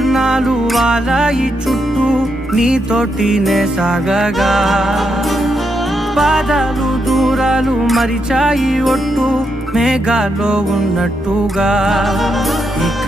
వర్ణాలు వాలాయి చుట్టూ నీతోటినే సాగగా పాదాలు దూరాలు మరిచాయి ఒట్టు మేఘాలో ఉన్నట్టుగా ఇక